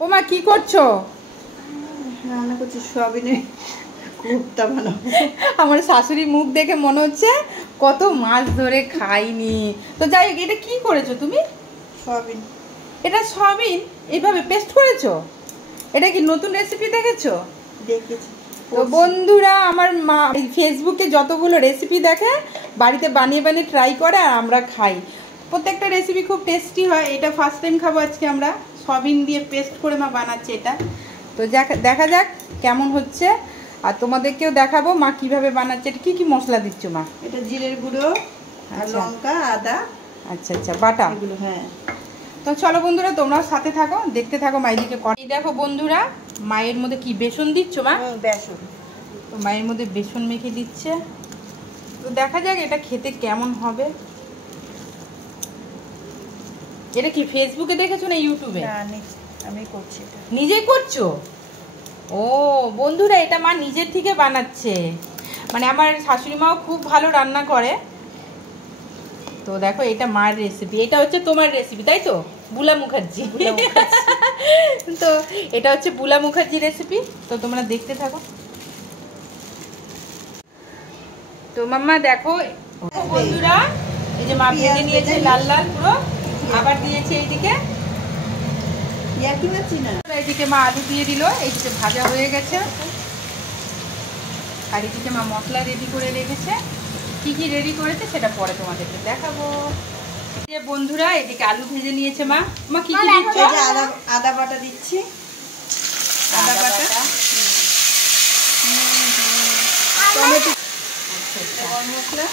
ও মা কি করছো? রান্না করছি সয়াবিনের কোপ্তা বানাবো। আমার শাশুড়ি মুখ দেখে মনে হচ্ছে কত মাছ ধরে খাইনি। তো যাই হোক, এটা কি করেছো তুমি? সয়াবিন। এটা সয়াবিন এইভাবে পেস্ট করেছো? এটা কি নতুন রেসিপি দেখেছো? দেখেছি। তো বন্ধুরা, আমার মা ফেসবুকে যতগুলো রেসিপি দেখে বাড়িতে বানিয়ে বানিয়ে ট্রাই করে আর আমরা খাই। প্রত্যেকটা রেসিপি খুব টেস্টি হয়। এটা ফার্স্ট টাইম খাবো আজকে আমরা। সয়াবিন দিয়ে পেস্ট করে মা বানাচ্ছে এটা। তো দেখা যাক কেমন হচ্ছে, আর তোমাদেরকেও দেখাবো মা কিভাবে বানাচ্ছে। এটা কি কি মশলা দিচ্ছ মা? এটা জিরের গুঁড়ো আর লঙ্কা, আদা। আচ্ছা আচ্ছা, বাটা এগুলো। হ্যাঁ, তো চলো বন্ধুরা, তোমরাও সাথে থাকো, দেখতে থাকো মায়েদিকে। এই দেখো বন্ধুরা, মায়ের মধ্যে কি বেসন দিচ্ছ মা? বেসন। তো মায়ের মধ্যে বেসন মেখে দিচ্ছে। তো দেখা যাক এটা খেতে কেমন হবে। এটা কি ফেসবুকে দেখেছো না ইউটিউবে? আমি করছি এটা। নিজেই করছো? ও বন্ধুরা, এটা মা নিজের থেকে বানাচ্ছে। মানে আমার শাশুড়ি মাও খুব ভালো রান্না করে। তো দেখো, এটা মার রেসিপি, এটা হচ্ছে তোমার রেসিপি তাই তো? বুলা মুখার্জি। তো এটা হচ্ছে বুলা মুখার্জি রেসিপি। তো তোমরা দেখতে থাকো। তো মাম্মা দেখো বন্ধুরা, এই যে মা ভেজে নিয়েছে লাল লাল পুরো, আবার দিয়েছে এইদিকে। এইদিকে মা আলু দিয়ে দিল, এইদিকে ভাজা হয়ে গেছে। আর এদিকে মা মশলা রেডি করে রেখেছে। কি কি রেডি করেছে সেটা পরে তোমাদেরকে দেখাবো। যে বন্ধুরা, এদিকে আলু ভেজে নিয়েছে মা। মা কি কি দিচ্ছ? আদা বাটা দিচ্ছি। আদা বাটা, টমেটো, গরম মশলা।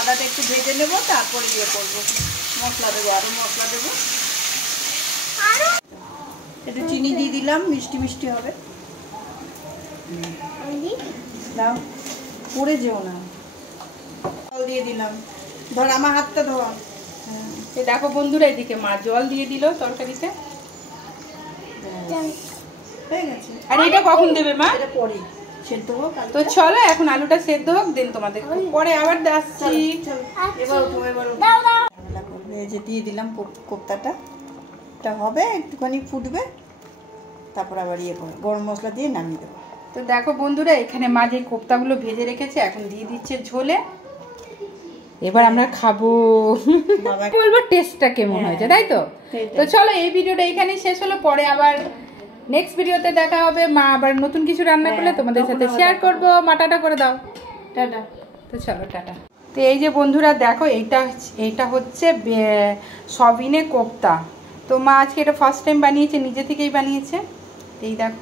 আদাটা একটু ভেজে নেবো, তারপরে ইয়ে করবো, মশলা দেবো, আরো মশলা দেবো। একটু চিনি দিয়ে দিলাম, মিষ্টি মিষ্টি হবে। দাও, পড়ে যেও না। জল দিয়ে দিলাম। ধর আমার হাতটা ধোয়া। দেখো বন্ধুরা, এদিকে মা জল দিয়ে দিল তরকারিতে। হয়ে গেছে। আর এটা কখন দেবে মা? এটা পরে সেদ্ধ হোক। তো চলো এখন আলুটা সেদ্ধ হোক, দেন তোমাদের পরে আবার আসছি। এই যে দিয়ে দিলাম কোপ্তাটা। এটা হবে, একটুখানি ফুটবে, তারপর আবার ইয়ে করে গরম মশলা দিয়ে নামিয়ে দেবো। তো দেখো বন্ধুরা, এখানে মা যে কোপ্তাগুলো ভেজে রেখেছে এখন দিয়ে দিচ্ছে ঝোলে। এবার আমরা খাবো, বলবো টেস্টটা কেমন হয়েছে, তাই তো? তো চলো, এই ভিডিওটা এখানেই শেষ হলো। পরে আবার নেক্সট ভিডিওতে দেখা হবে। মা আবার নতুন কিছু রান্না করলে তোমাদের সাথে শেয়ার করবো। মা টাটা করে দাও। টাটা। তো চলো টাটা। তো এই যে বন্ধুরা দেখো, এইটা হচ্ছে সয়াবিনের কোপ্তা। তো মা আজকে এটা ফার্স্ট টাইম বানিয়েছে, নিজে থেকেই বানিয়েছে। এই দেখো।